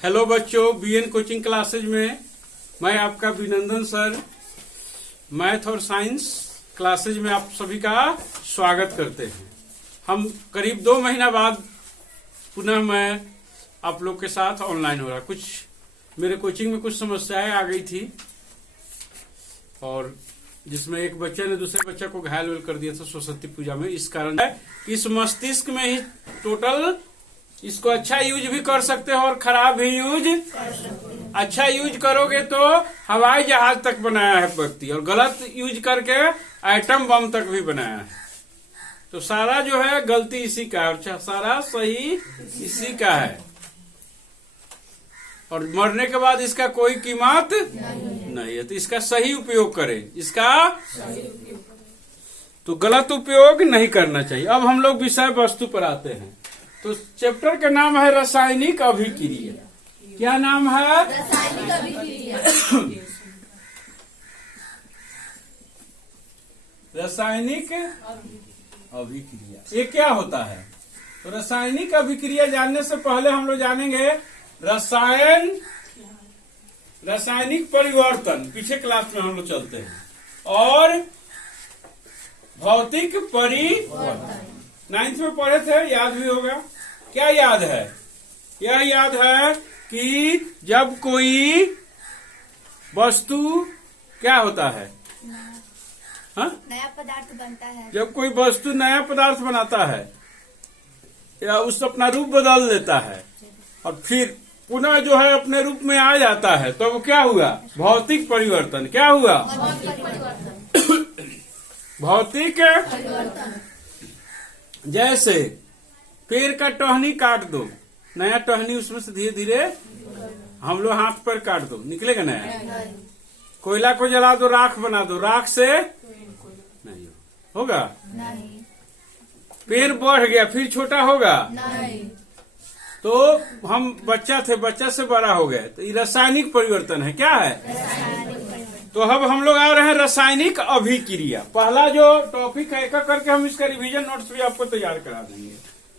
Hello बच्चों, BN coaching classes में मैं आपका अभिनंदन सर मैथ और साइंस क्लासेज में आप सभी का स्वागत करते हैं। हम करीब 2 महीना बाद पुनः मैं आप लोग के साथ ऑनलाइन हो रहा। कुछ मेरे कोचिंग में कुछ समस्याएं आ गई थी और जिसमें एक बच्चे ने दूसरे बच्चे को घायल कर दिया था सरस्वती पूजा में। इस कारण है कि इस मस्तिष्क में ही टोटल इसको अच्छा यूज भी कर सकते हो और खराब भी यूज अच्छा यूज करोगे तो हवाई जहाज तक बनाया है व्यक्ति, और गलत यूज करके एटम बम तक भी बनाया है। तो सारा जो है गलती इसी का है और सारा सही इसी का है, और मरने के बाद इसका कोई कीमत नहीं है। तो इसका सही उपयोग करें, इसका तो गलत उपयोग नहीं करना चाहिए। अब हम लोग विषय वस्तु पर आते हैं। तो चैप्टर का नाम है रासायनिक अभिक्रिया। क्या नाम है? रासायनिक अभिक्रिया। रासायनिक अभिक्रिया ये क्या होता है? तो रासायनिक अभिक्रिया जानने से पहले हम लोग जानेंगे रासायनिक परिवर्तन। पीछे क्लास में हम लोग चलते हैं। और भौतिक परिवर्तन 9th में पढ़े थे, याद भी होगा। क्या याद है? यह याद है कि जब कोई वस्तु क्या होता है, नया पदार्थ बनता है। जब कोई वस्तु नया पदार्थ बनाता है या उस अपना रूप बदल लेता है और फिर पुनः जो है अपने रूप में आ जाता है, तो वो क्या हुआ? भौतिक परिवर्तन। क्या हुआ? भौतिक परिवर्तन। जैसे पेड़ का टहनी काट दो, नया टहनी उसमें से धीरे धीरे हम लोग हाथ पर काट दो, निकलेगा नया। कोयला को जला दो, राख बना दो, राख से नहीं होगा। नहीं। पेड़ बढ़ गया फिर छोटा होगा नहीं। तो हम बच्चा थे, बच्चा से बड़ा हो गया। तो ये रासायनिक परिवर्तन है। क्या है? तो अब हम लोग आ रहे हैं रासायनिक अभिक्रिया। पहला जो टॉपिक है, एक करके हम इसका रिवीजन नोट्स भी आपको तैयार करा देंगे।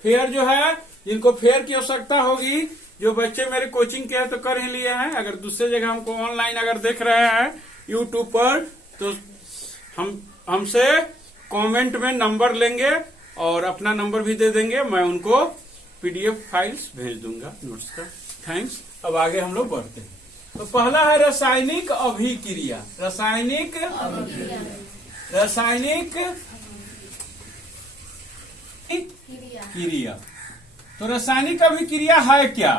फेयर जो है, जिनको फेयर की आवश्यकता होगी, जो बच्चे मेरे कोचिंग के हैं तो कर ही लिए हैं। अगर दूसरे जगह हमको ऑनलाइन अगर देख रहे हैं यूट्यूब पर, तो हमसे कमेंट में नंबर लेंगे और अपना नंबर भी दे देंगे। मैं उनको पीडीएफ फाइल्स भेज दूंगा नोट्स का। थैंक्स। अब आगे हम लोग बढ़ते हैं। तो पहला है रासायनिक अभिक्रिया। रासायनिक क्रिया। तो रासायनिक अभिक्रिया है क्या?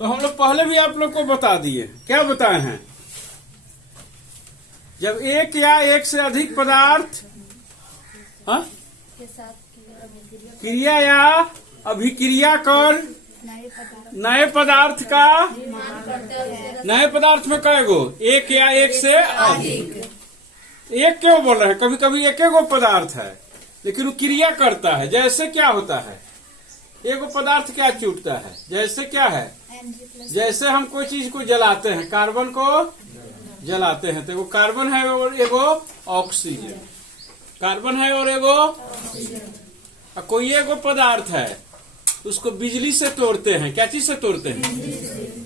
तो हम लोग पहले भी आप लोग को बता दिए। क्या बताए हैं? जब एक या एक से अधिक पदार्थ के साथ क्रिया या अभिक्रिया कर नए पदार्थ का, नए पदार्थ में कई गो? एक या एक से अधिक। एक क्यों बोल रहे हैं? कभी कभी एक गो पदार्थ है लेकिन वो क्रिया करता है। जैसे क्या होता है, एक पदार्थ क्या छूटता है? जैसे क्या है, जैसे हम कोई चीज को जलाते हैं, कार्बन को जलाते हैं, तो वो कार्बन है और एगो ऑक्सीजन। कार्बन है और एगो ऑक्सीजन। कोई एगो पदार्थ है, उसको बिजली से तोड़ते हैं। क्या चीज से तोड़ते हैं?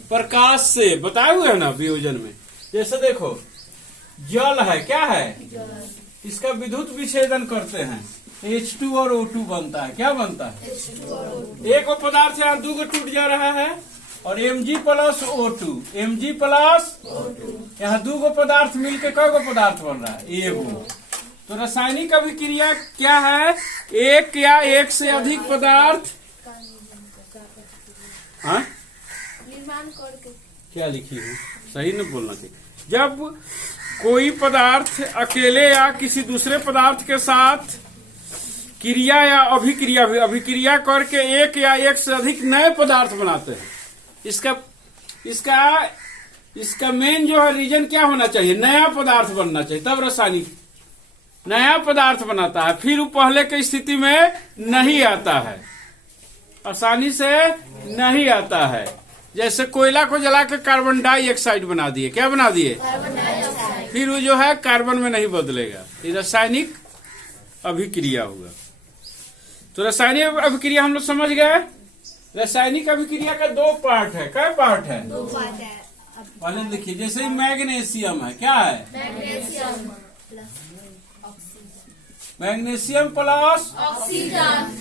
प्रकाश से। बताए हुए है ना वियोजन में। जैसे देखो, जल है, क्या है? इसका विद्युत विच्छेदन करते हैं, H2 और O2 बनता है। क्या बनता है? एक पदार्थ यहाँ 2 टूट जा रहा है और Mg plus O2, Mg plus यहाँ 2 पदार्थ मिलकर कई पदार्थ बन रहा है? एगो। तो रासायनिक अभिक्रिया क्या है? एक या एक से अधिक पदार्थ निर्माण करके। क्या लिखी है? सही न बोलना चाहिए। जब कोई पदार्थ अकेले या किसी दूसरे पदार्थ के साथ क्रिया या अभिक्रिया करके एक या एक से अधिक नए पदार्थ बनाते हैं। इसका मेन जो है रीजन क्या होना चाहिए? नया पदार्थ बनना चाहिए। तब रासायनिक नया पदार्थ बनाता है, फिर वो पहले की स्थिति में नहीं आता है, आसानी से नहीं आता है। जैसे कोयला को जला के कार्बन डाइऑक्साइड बना दिए। क्या बना दिए? फिर वो जो है कार्बन में नहीं बदलेगा। ये रासायनिक अभिक्रिया होगा। तो रासायनिक अभिक्रिया हम लोग समझ गए। रासायनिक अभिक्रिया का दो पार्ट है। क्या पार्ट है? दो पार्ट है। पहले देखिए, जैसे मैग्नीशियम है, क्या है? Magnesium magnesium plus oxygen.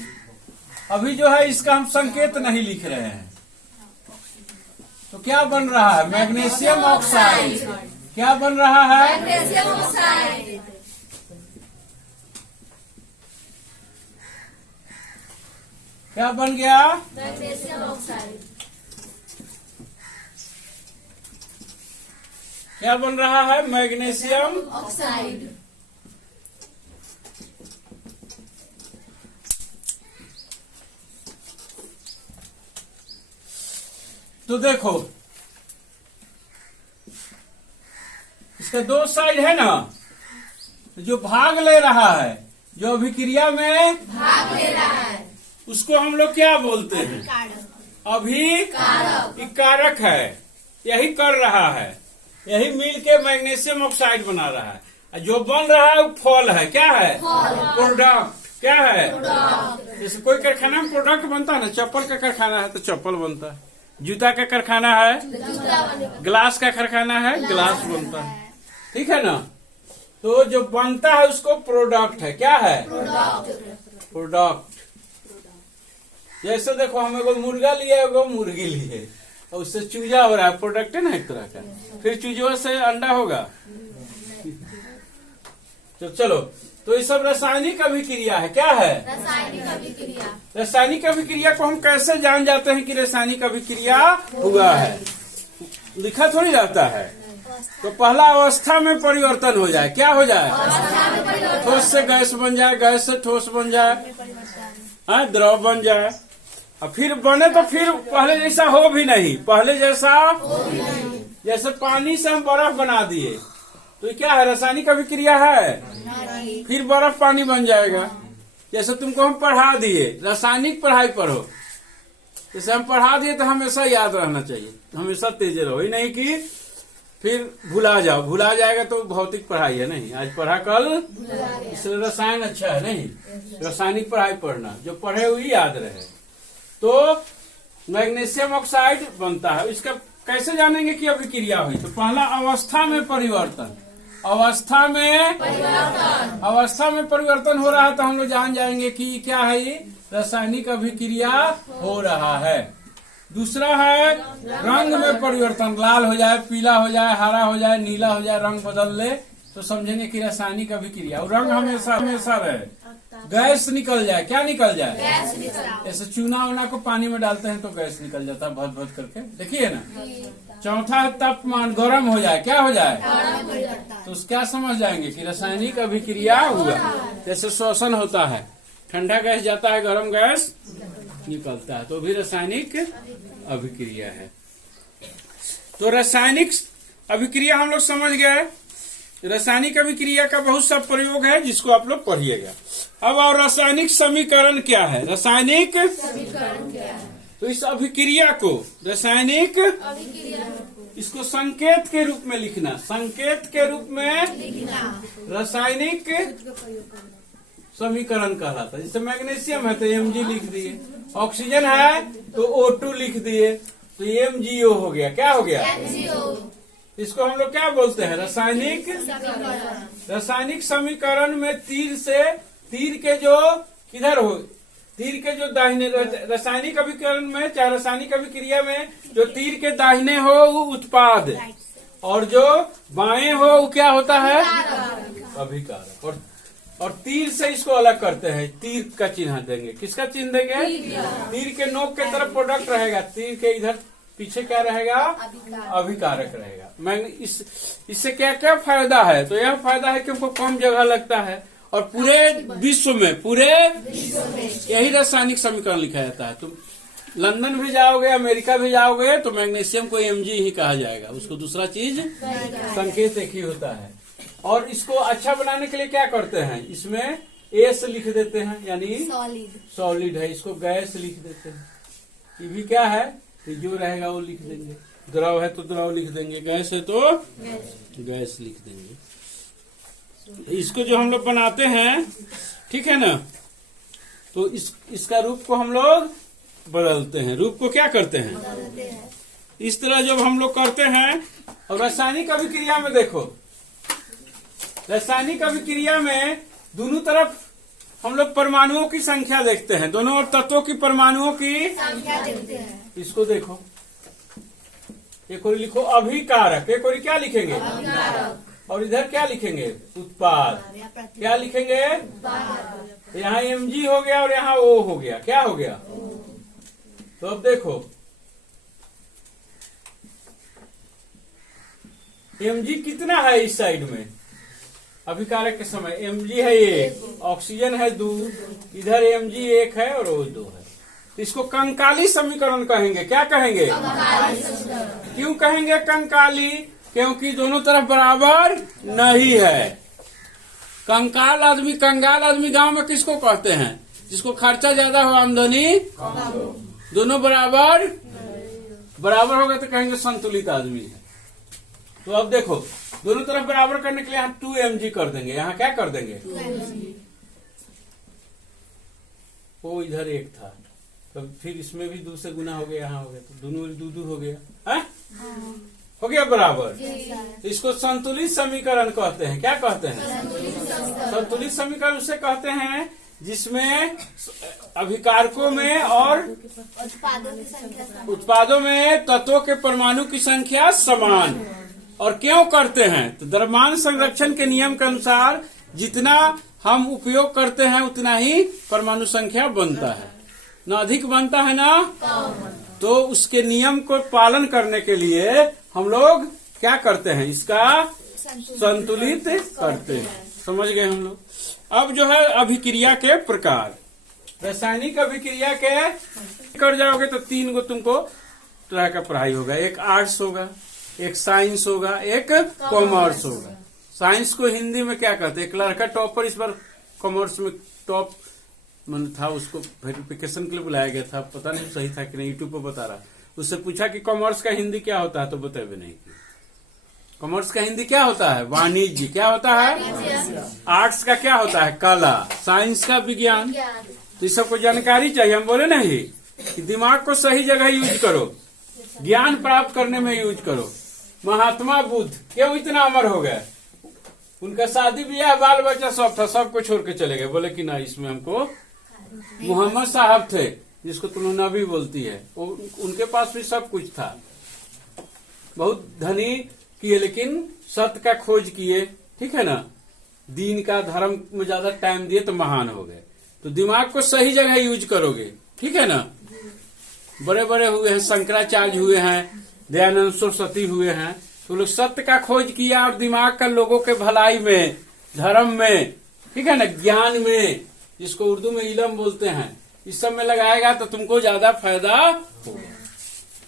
अभी जो है इसका हम संकेत नहीं लिख रहे हैं, तो क्या बन रहा है? Magnesium oxide. क्या बन रहा है? Magnesium oxide. क्या बन गया? Magnesium oxide. क्या बन रहा है? Magnesium oxide. तो देखो, इसका दो साइड है ना, जो भाग ले रहा है, जो अभिक्रिया में भाग ले रहा है, उसको हम लोग क्या बोलते हैं? अभिकारक है। यही कर रहा है, यही मिल के मैग्नीशियम ऑक्साइड बना रहा है। और जो बन रहा है वो फल है। क्या है? प्रोडक्ट। क्या है? जैसे कोई कारखाना में प्रोडक्ट बनता है ना, चप्पल का कारखाना है तो चप्पल बनता है, जूता का कारखाना है, ग्लास का कारखाना है, ग्लास बनता है। ठीक है ना? तो जो बनता है उसको प्रोडक्ट है। क्या है? प्रोडक्ट। जैसे देखो, हम एगो मुर्गा लिए, एगो मुर्गी लिए, और उससे चूजा हो रहा है, प्रोडक्ट है ना एक तरह का। फिर चूजों से अंडा होगा। तो चलो, तो ये सब रासायनिक अभिक्रिया है। क्या है? रासायनिक अभिक्रिया। रासायनिक अभिक्रिया को हम कैसे जान जाते हैं कि रासायनिक अभिक्रिया हुआ है? लिखा थोड़ी रहता है। तो पहला अवस्था में परिवर्तन हो जाए। क्या हो जाए? ठोस से गैस बन जाए, गैस से ठोस बन जाए, द्रव बन जाए। और फिर बने तो फिर पहले जैसा हो भी नहीं, पहले जैसा जैसे पानी से हम बर्फ बना दिए, तो क्या है? रासायनिक अभिक्रिया है। फिर बर्फ पानी बन जाएगा। जैसे तुमको हम पढ़ा दिए, रासायनिक पढ़ाई पढ़ो, जैसे हम पढ़ा दिए तो हमेशा याद रहना चाहिए, हमेशा तेज रहो, ही नहीं कि फिर भुला जाओ। भुला जाएगा तो भौतिक पढ़ाई है नहीं, आज पढ़ा कल, इसलिए रसायन अच्छा है नहीं, रासायनिक पढ़ाई पढ़ना, जो पढ़े हुई याद रहे। तो मैग्नीशियम ऑक्साइड बनता है। इसका कैसे जानेंगे कि अभिक्रिया हुई? तो पहला अवस्था में परिवर्तन। अवस्था में परिवर्तन हो रहा है तो हम लोग जान जाएंगे कि क्या है, ये रासायनिक अभिक्रिया हो रहा है। दूसरा है रंग में परिवर्तन, लाल हो जाए, पीला हो जाए, हरा हो जाए, नीला हो जाए, रंग बदल ले तो समझेंगे कि रासायनिक अभिक्रिया। और रंग हमेशा रहे, गैस निकल जाए। क्या निकल जाए? जैसे चूना उना को पानी में डालते हैं तो गैस निकल जाता है, भद भद करके, देखिए ना। चौथा है तापमान, गर्म हो जाए। क्या हो जाए? तो क्या समझ जाएंगे कि रासायनिक अभिक्रिया हुआ। जैसे श्वसन होता है, ठंडा गैस जाता है, गर्म गैस निकलता है, तो भी रासायनिक अभिक्रिया है। तो रासायनिक अभिक्रिया हम लोग समझ गए। रासायनिक अभिक्रिया का बहुत सा प्रयोग है जिसको आप लोग पढ़िएगा। अब और रासायनिक समीकरण क्या है? रासायनिक समीकरण क्या है? तो इस अभिक्रिया को रासायनिक इसको संकेत के रूप में लिखना, संकेत के रूप में लिखना, रासायनिक समीकरण कहलाता है। जैसे मैग्नीशियम है तो Mg लिख दिए, ऑक्सीजन है तो O2 लिख दिए, तो MgO हो गया। क्या हो गया? इसको हम लोग क्या बोलते हैं? रासायनिक समीकरण में तीर के जो किधर हो, तीर के जो दाहिने, रासायनिक अभिकरण में, चाहे रासायनिक अभिक्रिया में जो तीर के दाहिने हो वो उत्पाद, और जो बाएं हो वो क्या होता है? अभिकारक। और तीर से इसको अलग करते हैं, तीर का चिन्ह देंगे। किसका चिन्ह देंगे? तीर के नोक के तरफ प्रोडक्ट रहेगा, तीर के इधर पीछे क्या रहेगा? अभिकारक रहेगा। मैं इससे क्या क्या फायदा है? तो यह फायदा है कि हमको कम जगह लगता है, और पूरे विश्व में यही रासायनिक समीकरण लिखा जाता है। तुम लंदन भी जाओगे, अमेरिका भी जाओगे, तो मैग्नीशियम को Mg ही कहा जाएगा, उसको दूसरा चीज संकेत एक ही होता है। और इसको अच्छा बनाने के लिए क्या करते हैं? इसमें एस लिख देते हैं, यानी सॉलिड है, इसको गैस लिख देते हैं। ये भी क्या है? जो रहेगा वो लिख देंगे, द्रव है तो द्रव लिख देंगे, गैस है तो गैस लिख देंगे। इसको जो हम लोग बनाते हैं, ठीक है ना, तो इसका रूप को हम लोग बदलते हैं, रूप को क्या करते हैं। इस तरह जब हम लोग करते हैं। और रासायनिक अभिक्रिया में देखो, रासायनिक अभिक्रिया में दोनों तरफ हम लोग परमाणुओं की संख्या देखते हैं, दोनों और तत्वों की परमाणुओं की संख्या देखते हैं। इसको देखो, एक और लिखो अभिकारक, एक और क्या लिखेंगे अभिकारक। और इधर क्या लिखेंगे उत्पाद, क्या लिखेंगे यहाँ mg हो गया और यहाँ O हो गया, क्या हो गया। तो अब देखो mg कितना है इस साइड में अभिकारक के समय, mg है 1, ऑक्सीजन है 2, इधर mg 1 है और O 2 है। इसको कंकाली समीकरण कहेंगे, क्या कहेंगे। क्यों कहेंगे कंकाली, क्योंकि दोनों तरफ बराबर नहीं है। कंकाल आदमी, कंगाल आदमी गांव में किसको कहते हैं, जिसको खर्चा ज्यादा हो आमदनी, दोनों बराबर बराबर होगा तो कहेंगे संतुलित आदमी है। तो अब देखो दोनों तरफ बराबर करने के लिए हम 2mg कर देंगे, यहाँ क्या कर देंगे, वो इधर 1 था तो फिर इसमें भी 2 से गुना हो गया, यहाँ हो गया तो दोनों 2 हो गया है? हो गया बराबर। तो इसको संतुलित समीकरण कहते हैं, क्या कहते हैं, संतुलित समीकरण उसे कहते हैं जिसमें अभिकारकों में और उत्पादों में तत्वों के परमाणु की संख्या समान। और क्यों करते हैं, तो द्रव्यमान संरक्षण के नियम के अनुसार जितना हम उपयोग करते हैं उतना ही परमाणु संख्या बनता है, न अधिक बनता है ना। तो उसके नियम को पालन करने के लिए हम लोग क्या करते हैं, इसका संतुलित करते हैं। समझ गए हम लोग। अब जो है अभिक्रिया के प्रकार, रासायनिक अभिक्रिया के कर जाओगे तो 3 गो तुमको तरह का पढ़ाई होगा, एक आर्ट्स होगा, एक साइंस होगा, एक कॉमर्स होगा। साइंस को हिंदी में क्या कहते हैं, एक लड़का टॉपर इस बार कॉमर्स में टॉप मन था, उसको वेरिफिकेशन के लिए बुलाया गया था, पता नहीं सही था कि नहीं, यूट्यूब पर बता रहा। उससे पूछा कि कॉमर्स का हिंदी क्या होता है, तो बताए नहीं कि कॉमर्स का हिंदी क्या होता है, वाणिज्य। क्या होता है, आर्ट्स का क्या होता है, कला। साइंस का विज्ञान। तो इस सबको जानकारी चाहिए। हम बोले नहीं कि दिमाग को सही जगह यूज करो, ज्ञान प्राप्त करने में यूज करो। महात्मा बुद्ध क्यों इतना अमर हो गए, उनका शादी ब्याह बाल बच्चा सब था, सबको छोड़ के चले गए। बोले कि ना इसमें हमको, मोहम्मद साहब थे जिसको तुम नबी बोलती है, उनके पास भी सब कुछ था, बहुत धनी किए लेकिन सत्य का खोज किए, ठीक है ना, दीन का धर्म में ज्यादा टाइम दिए तो महान हो गए। तो दिमाग को सही जगह यूज करोगे, ठीक है ना। बड़े बड़े हुए हैं, शंकराचार्य हुए हैं, दयानंद सरस्वती हुए हैं, तो लोग सत्य का खोज किया और दिमाग का लोगों के भलाई में, धर्म में, ठीक है ना, ज्ञान में, जिसको उर्दू में इल्म बोलते हैं, इस सब में लगाएगा तो तुमको ज्यादा फायदा होगा।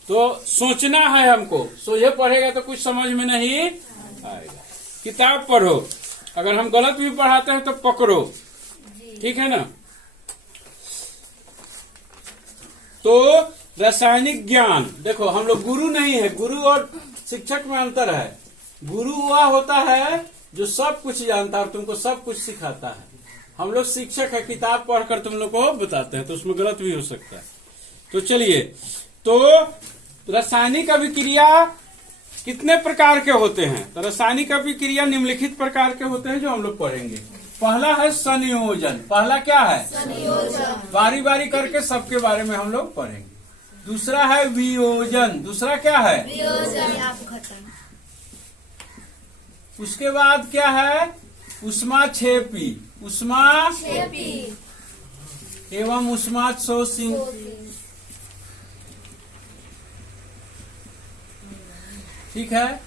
तो सोचना है हमको, सोझे पढ़ेगा तो कुछ समझ में नहीं आएगा। किताब पढ़ो, अगर हम गलत भी पढ़ाते हैं तो पकड़ो, ठीक है ना। तो रासायनिक ज्ञान देखो, हम लोग गुरु नहीं है, गुरु और शिक्षक में अंतर है। गुरु वह होता है जो सब कुछ जानता है और तुमको सब कुछ सिखाता है। हम लोग शिक्षक है, किताब पढ़कर तुम लोग को बताते हैं, तो उसमें गलत भी हो सकता है। तो चलिए, तो रासायनिक अभिक्रिया कितने प्रकार के होते हैं, तो रासायनिक अभिक्रिया निम्नलिखित प्रकार के होते हैं जो हम लोग पढ़ेंगे। पहला है संयोजन। पहला क्या है, संयोजन। बारी बारी करके सबके बारे में हम लोग पढ़ेंगे। दूसरा है वियोजन। दूसरा क्या है, वियोजन। उसके बाद क्या है, उष्माक्षेपी। उष्माक्षेपी एवं उष्माशोषी। ठीक है।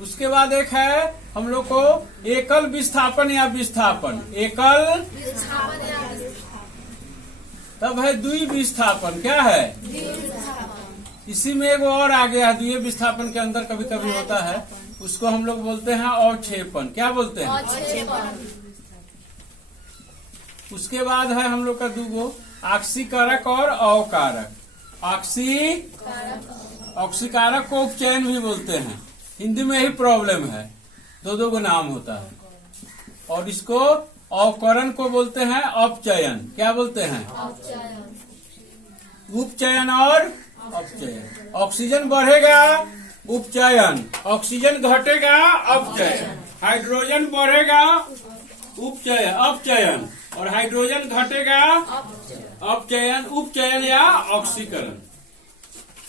उसके बाद एक है हम लोग को एकल विस्थापन या विस्थापन। एकल विस्थापन या विस्थापन। तब है द्विविस्थापन। क्या है, इसी में एक और आ गया, द्वितीय विस्थापन के अंदर कभी कभी होता है, उसको हम लोग बोलते हैं अवक्षेपण। क्या बोलते हैं, अवक्षेपण। उसके बाद है हम लोग का दूगो, ऑक्सीकारक और अवकारक। ऑक्सीकारक को उपचयन भी बोलते हैं, हिंदी में ही प्रॉब्लम है, दो गो नाम होता है। और इसको अवकरण को बोलते हैं अपचयन। क्या बोलते हैं, अपचयन। उपचयन और अपचयन। ऑक्सीजन बढ़ेगा, उपचयन। ऑक्सीजन घटेगा, अपचयन। हाइड्रोजन बढ़ेगा, उपचयन अपचयन, और हाइड्रोजन घटेगा, अपचयन उपचयन या ऑक्सीकरण।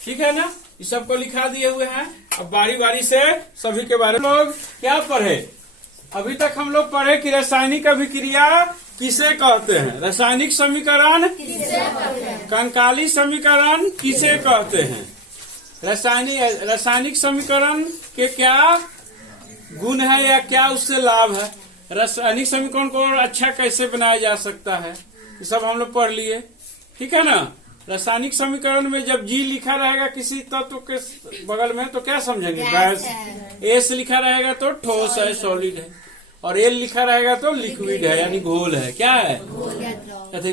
ठीक है ना, ये सबको लिखा दिए हुए हैं। अब बारी बारी से सभी के बारे में लोग क्या पढ़े। अभी तक हम लोग पढ़े कि रासायनिक अभिक्रिया किसे कहते हैं, रासायनिक समीकरण कंकाली समीकरण किसे कहते हैं, रासायनिक समीकरण के क्या गुण है या क्या उससे लाभ है, रासायनिक समीकरण को और अच्छा कैसे बनाया जा सकता है, ये सब हम लोग पढ़ लिए। ठीक है ना। रासायनिक समीकरण में जब जी लिखा रहेगा किसी तत्व के बगल में तो क्या समझेंगे, गैस। एस लिखा रहेगा तो ठोस है, सॉलिड है, और एल लिखा रहेगा तो लिक्विड है यानी घोल है। क्या है,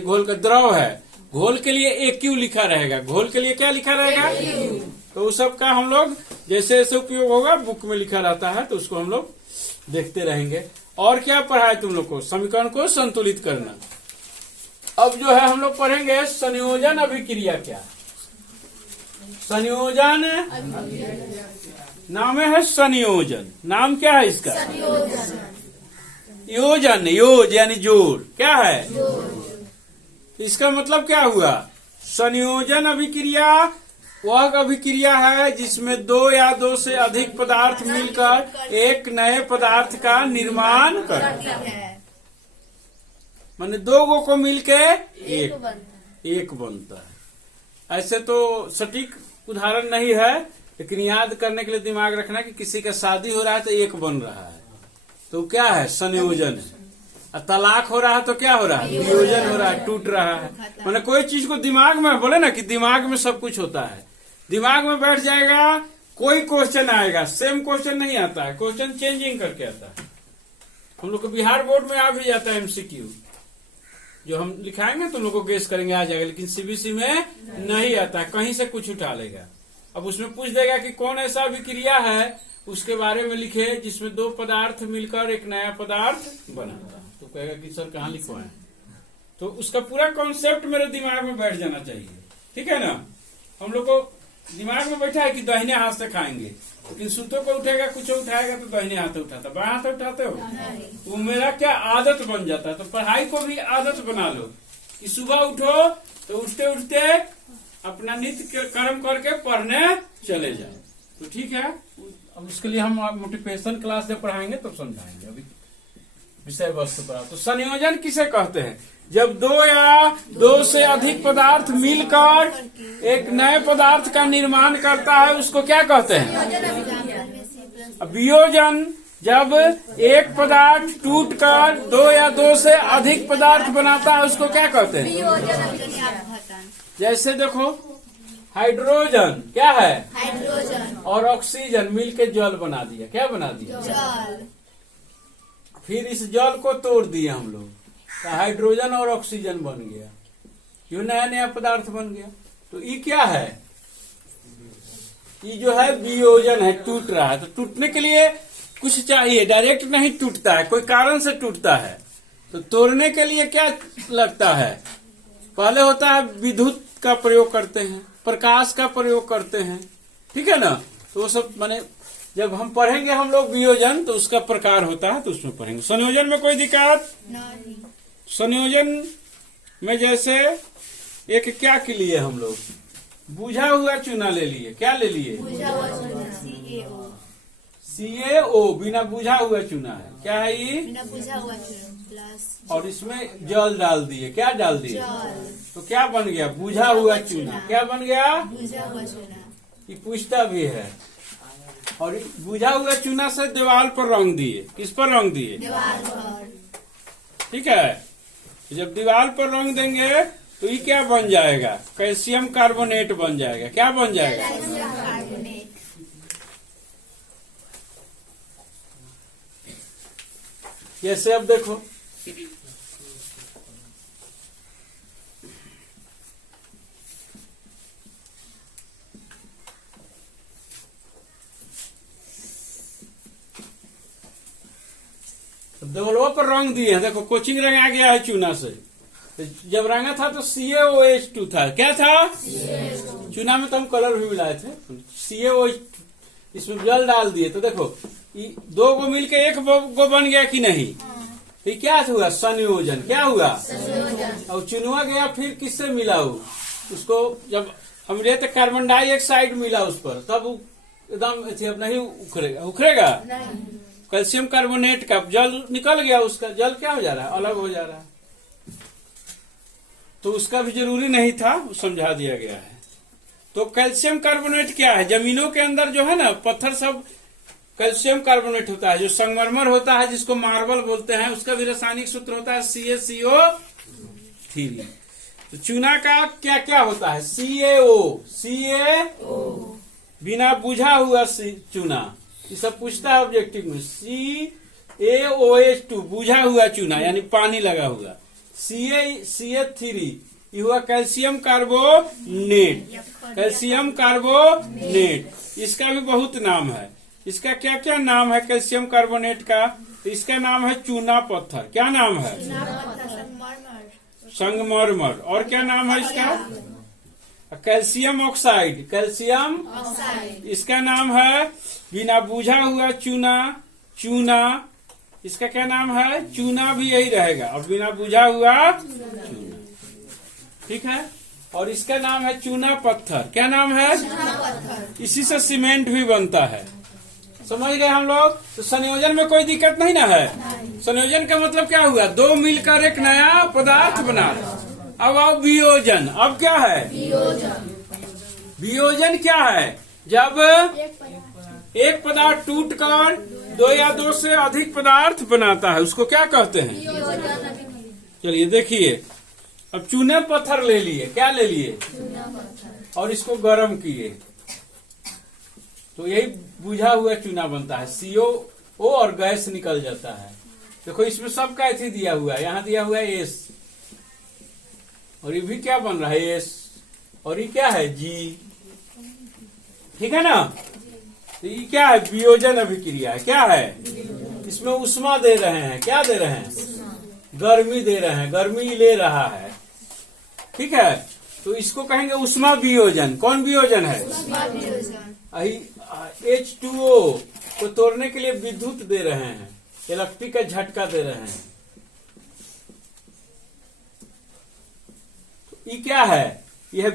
घोल का द्रव है। घोल के लिए एक क्यू लिखा रहेगा, घोल के लिए क्या लिखा रहेगा, तो उस सब का हम लोग जैसे जैसे उपयोग होगा बुक में लिखा रहता है तो उसको हम लोग देखते रहेंगे। और क्या पढ़ा है तुम लोग को, समीकरण को संतुलित करना। अब जो है हम लोग पढ़ेंगे संयोजन अभिक्रिया क्या। संयोजन नाम है संयोजन, नाम क्या है इसका, योजन, योज यानी जोड़। क्या है, इसका मतलब क्या हुआ, संयोजन अभिक्रिया वह अभिक्रिया है जिसमें दो या दो से अधिक पदार्थ मिलकर एक नए पदार्थ का निर्माण करते हैं। माने दो गो को मिलके एक बनता है। ऐसे तो सटीक उदाहरण नहीं है, लेकिन याद करने के लिए दिमाग रखना कि किसी का शादी हो रहा है तो एक बन रहा है तो क्या है, संयोजन है। तलाक हो रहा है तो क्या हो रहा है, वियोजन हो रहा है, टूट रहा है। माने कोई चीज को दिमाग में, बोले ना कि दिमाग में सब कुछ होता है, दिमाग में बैठ जाएगा, कोई क्वेश्चन आएगा सेम क्वेश्चन नहीं आता है, क्वेश्चन चेंजिंग करके आता है। हम लोग को बिहार बोर्ड में आ भी जाता है एमसीक्यू, जो हम लिखाएंगे तो लोग को गेस करेंगे आ जाएगा, लेकिन सीबीएसई में नहीं आता है, कहीं से कुछ उठा लेगा। अब उसमें पूछ देगा कि कौन ऐसा अभिक्रिया है उसके बारे में लिखे जिसमें दो पदार्थ मिलकर एक नया पदार्थ बनाता, तो कहेगा कि सर कहाँ लिखवाएं, तो उसका पूरा कॉन्सेप्ट मेरे दिमाग में बैठ जाना चाहिए। ठीक है ना। हम लोग को दिमाग में बैठा है कि दाहिने हाथ से खाएंगे, लेकिन सुतो को उठेगा कुछ उठाएगा तो दाहिने हाथ से उठाता, बाएं हाथ से उठाते हो, तो मेरा क्या आदत बन जाता है। तो पढ़ाई को भी आदत बना लो कि सुबह उठो तो उठते उठते अपना नित्य कर्म करके पढ़ने चले जाओ, तो ठीक है। अब उसके लिए हम मोटिवेशन क्लास जब पढ़ाएंगे तब समझाएंगे, अभी विषय वस्तु पर। तो संयोजन किसे कहते हैं, जब दो या दो से अधिक पदार्थ मिलकर एक नए पदार्थ का निर्माण करता है उसको क्या कहते हैं, वियोजन जब एक पदार्थ टूटकर दो या दो से अधिक पदार्थ बनाता है उसको क्या कहते हैं। जैसे देखो हाइड्रोजन क्या है, हाइड्रोजन और ऑक्सीजन मिलके जल बना दिया, क्या बना दिया, जल। फिर इस जल को तोड़ दिए हम लोग तो हाइड्रोजन और ऑक्सीजन बन गया, यो नया नया पदार्थ बन गया। तो ये क्या है, ये जो है वियोजन है, टूट रहा है। तो टूटने के लिए कुछ चाहिए, डायरेक्ट नहीं टूटता है, कोई कारण से टूटता है। तो तोड़ने के लिए क्या लगता है, पहले होता है विद्युत का प्रयोग करते हैं, प्रकाश का प्रयोग करते हैं। ठीक है ना। तो वो सब माने जब हम पढ़ेंगे हम लोग वियोजन तो उसका प्रकार होता है तो उसमें पढ़ेंगे। संयोजन में कोई दिक्कत नहीं। संयोजन में जैसे एक क्या के लिए हम लोग बुझा हुआ चूना ले लिए, क्या ले लिए, बुझा हुआ चूना, CaO। CaO बिना बुझा हुआ चूना है, क्या है ये, बिना बुझा हुआ चूना प्लस और इसमें जल डाल दिए, क्या डाल दिए, जल। तो क्या बन गया, बुझा हुआ चूना। क्या बन गया, बुझा हुआ चूना। ये पूछता भी है। और बुझा हुआ चूना से दीवार पर रंग दिए, किस पर रंग दिए, दीवार पर। ठीक है। जब दीवार पर रंग देंगे तो ये क्या बन जाएगा, कैल्शियम कार्बोनेट बन जाएगा, क्या बन जाएगा, कैल्शियम कार्बोनेट। जैसे अब देखो देवलवा पर रंग दिए हैं, देखो कोचिंग रंग आ गया है चूना से, तो जब रंगा था तो CaOH2 था। क्या था? चूना में तो हम कलर भी मिलाए थे। CaOH2 इसमें जल डाल दिए तो देखो दो को मिलके एक गो बन गया कि नहीं? तो क्या हुआ? संयोजन। क्या हुआ? और चुनवा गया फिर किससे मिला? उसको जब हम लेते कार्बन डाइऑक्साइड मिला उस पर, तब एकदम अब नहीं उखड़ेगा। कैल्शियम कार्बोनेट का जल निकल गया, उसका जल क्या हो जा रहा है? अलग हो जा रहा है। तो उसका भी जरूरी नहीं था, समझा दिया गया है। तो कैल्शियम कार्बोनेट क्या है? जमीनों के अंदर जो है ना पत्थर सब कैल्शियम कार्बोनेट होता है। जो संगमरमर होता है जिसको मार्बल बोलते हैं, उसका भी रासायनिक सूत्र होता है CaCO3। तो चूना का क्या क्या होता है? CaO बिना बुझा हुआ चूना, ये सब पूछता है ऑब्जेक्टिव में। CaOH2 बुझा हुआ चूना यानी पानी लगा हुआ। CaCH3 ये हुआ कैल्शियम कार्बोनेट। कैल्शियम कार्बोनेट इसका भी बहुत नाम है। इसका क्या क्या नाम है कैल्शियम कार्बोनेट का? तो इसका नाम है चूना पत्थर। क्या नाम है? संगमरमर। और क्या नाम है इसका? Calcium oxide. कैल्शियम इसका नाम है बिना बुझा हुआ चूना। इसका क्या नाम है? चूना भी यही रहेगा और बिना बुझा हुआ चूना। ठीक है। और इसका नाम है चूना पत्थर। क्या नाम है? इसी से सीमेंट भी बनता है। समझ गए हम लोग? तो संयोजन में कोई दिक्कत नहीं ना है। संयोजन का मतलब क्या हुआ? दो मिलकर एक नया पदार्थ बना। अब आओ वियोजन। अब क्या है? वियोजन क्या है? जब एक पदार्थ टूटकर दो या दो से अधिक पदार्थ बनाता है, उसको क्या कहते हैं? चलिए देखिए, अब चूने पत्थर ले लिए। क्या ले लिए? और इसको गर्म किए तो यही बुझा हुआ चूना बनता है। CaO और गैस निकल जाता है। देखो इसमें सब कैसे दिया हुआ है। यहाँ दिया हुआ है S, और ये भी क्या बन रहा है? S, और ये क्या है? G। ठीक है ना? तो ये क्या है? वियोजन अभिक्रिया है। क्या है? इसमें उष्मा दे रहे हैं। क्या दे रहे हैं? गर्मी दे रहे हैं। गर्मी ले रहा है। ठीक है। तो इसको कहेंगे उष्मा वियोजन। कौन वियोजन है? H2O को तोड़ने के लिए विद्युत दे रहे हैं, इलेक्ट्रिक का झटका दे रहे हैं। ये क्या है? यह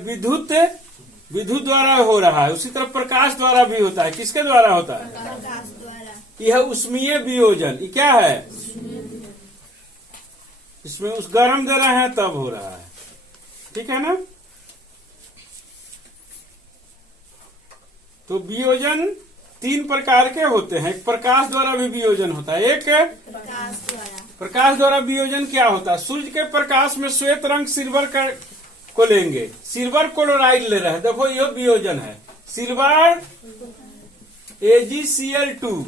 विद्युत द्वारा हो रहा है। उसी तरह प्रकाश द्वारा भी होता है। किसके द्वारा होता है? प्रकाश द्वारा। यह उष्मीय वियोजन। ये क्या है? इसमें उस गर्म दे रहे हैं तब हो रहा है। ठीक है ना? तो वियोजन तीन प्रकार के होते हैं। एक प्रकाश द्वारा भी वियोजन होता है। एक प्रकाश द्वारा वियोजन क्या होता है? सूर्य के प्रकाश में श्वेत रंग सिल्वर को लेंगे। सिल्वर क्लोराइड ले रहे हैं। देखो ये वियोजन है। Silver AgCl2।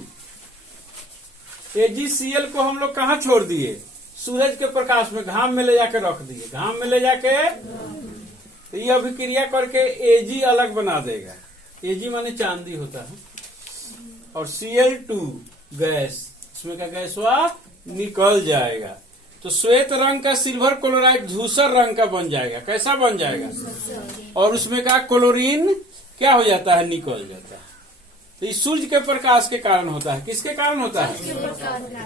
AgCl को हम लोग कहाँ छोड़ दिए? सूरज के प्रकाश में, घाम में ले जाके रख दिए। घाम में ले जाके तो ये अभिक्रिया करके Ag अलग बना देगा। Ag माने चांदी होता है। और Cl2 गैस, इसमें का गैस हुआ निकल जाएगा। तो श्वेत रंग का सिल्वर क्लोराइड धूसर रंग का बन जाएगा। कैसा बन जाएगा? और उसमें का क्लोरीन क्या हो जाता है? निकल जाता है। तो इस सूर्य के प्रकाश के कारण होता है। किसके कारण होता है?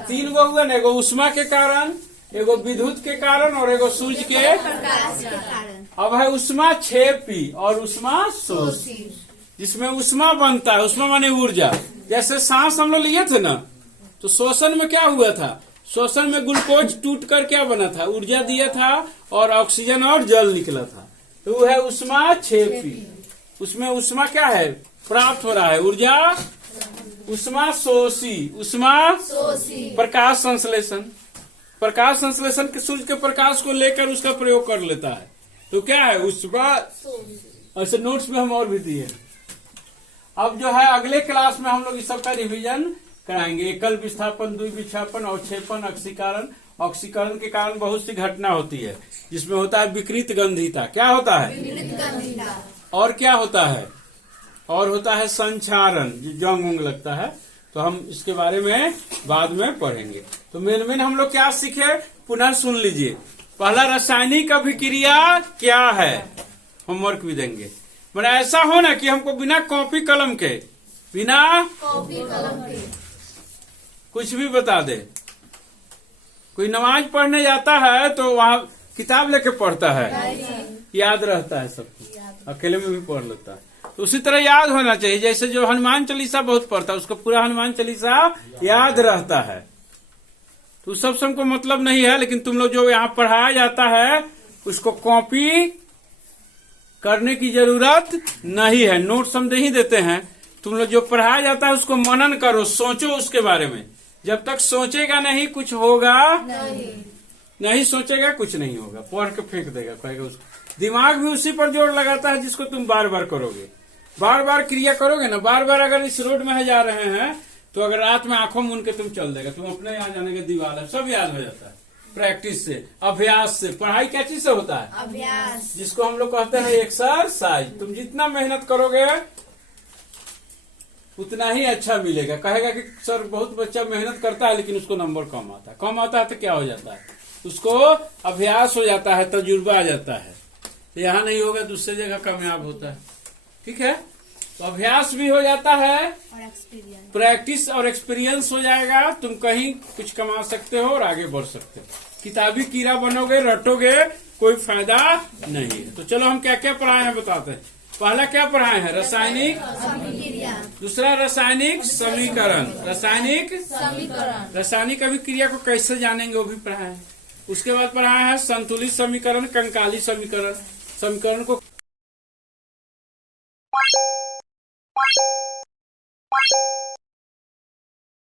तीन गो हुआ ना, एगो उष्मा के कारण, एगो विद्युत के कारण और एगो सूर्य के प्रकाश के कारण। अब है उष्मा क्षेपी और उष्मा शोषी। जिसमें उष्मा बनता है, उष्मा माने ऊर्जा। जैसे सांस हम लोग लिए थे ना, तो श्वसन में क्या हुआ था? श्वसन में ग्लूकोज टूट कर क्या बना था? ऊर्जा दिया था और ऑक्सीजन और जल निकला था। तो वो है उष्मा क्षेपी। उसमें उष्मा क्या है? प्राप्त हो रहा है ऊर्जा। उष्मा शोषी। उष्मा प्रकाश संश्लेषण। प्रकाश संश्लेषण के सूर्य के प्रकाश को लेकर उसका प्रयोग कर लेता है। तो क्या है? उष्मा। ऐसे नोट्स में हम और भी दिए। अब जो है अगले क्लास में हम लोग इस सब का रिवीजन कराएंगे। एकल विस्थापन, द्विविक्षापन, अवक्षेपण, ऑक्सीकरण। ऑक्सीकरण के कारण बहुत सी घटना होती है, जिसमें होता है विकृत गंधिता। क्या होता है? और क्या होता है? और होता है संचारण, जो जंग उंग लगता है। तो हम इसके बारे में बाद में पढ़ेंगे। तो मेन हम लोग क्या सीखे? पुनः सुन लीजिए। पहला रासायनिक अभिक्रिया क्या है, होमवर्क भी देंगे। पर ऐसा हो ना कि हमको बिना कॉपी कलम के कुछ भी बता दे। कोई नमाज पढ़ने जाता है तो वहाँ किताब लेके पढ़ता है, याद रहता है सबको, अकेले में भी पढ़ लेता है। तो उसी तरह याद होना चाहिए, जैसे जो हनुमान चालीसा बहुत पढ़ता है उसको पूरा हनुमान चालीसा याद रहता है। तो सब सबको मतलब नहीं है, लेकिन तुम लोग जो यहाँ पढ़ाया जाता है उसको कॉपी करने की जरूरत नहीं है। नोट्स हम नहीं देते हैं, तुम लोग जो पढ़ाया जाता है उसको मनन करो, सोचो उसके बारे में। जब तक सोचेगा नहीं कुछ होगा नहीं सोचेगा कुछ नहीं होगा, पढ़ के फेंक देगा, कहेगा उसको। दिमाग भी उसी पर जोर लगाता है जिसको तुम बार बार करोगे, बार बार क्रिया करोगे ना। बार बार अगर इस रोड में जा रहे हैं तो अगर रात में आंखों मूंद के तुम चल देगा, तुम अपने यहाँ जाने के दीवार है, सब याद हो जाता है। प्रैक्टिस से, अभ्यास से। पढ़ाई क्या चीज से होता है? अभ्यास, जिसको हम लोग कहते हैं एक्सरसाइज। तुम जितना मेहनत करोगे उतना ही अच्छा मिलेगा। कहेगा कि सर बहुत बच्चा मेहनत करता है लेकिन उसको नंबर कम आता है। कम आता है तो क्या हो जाता है, उसको अभ्यास हो जाता है, तजुर्बा आ जाता है। तो यहाँ नहीं होगा, दूसरी जगह कामयाब होता है। ठीक है, तो अभ्यास भी हो जाता है और एक्सपीरियंस, प्रैक्टिस और एक्सपीरियंस हो जाएगा। तुम कहीं कुछ कमा सकते हो और आगे बढ़ सकते हो। किताबी कीड़ा बनोगे, रटोगे, कोई फायदा नहीं है। तो चलो हम क्या क्या पढ़ाए हैं बताते हैं। पहला क्या पढ़ाए हैं? रासायनिक अभिक्रिया, दूसरा रासायनिक समीकरण, रासायनिक अभिक्रिया को कैसे जानेंगे वो भी पढ़ाए हैं। उसके बाद पढ़ाया है संतुलित समीकरण, कंकाली समीकरण। समीकरण को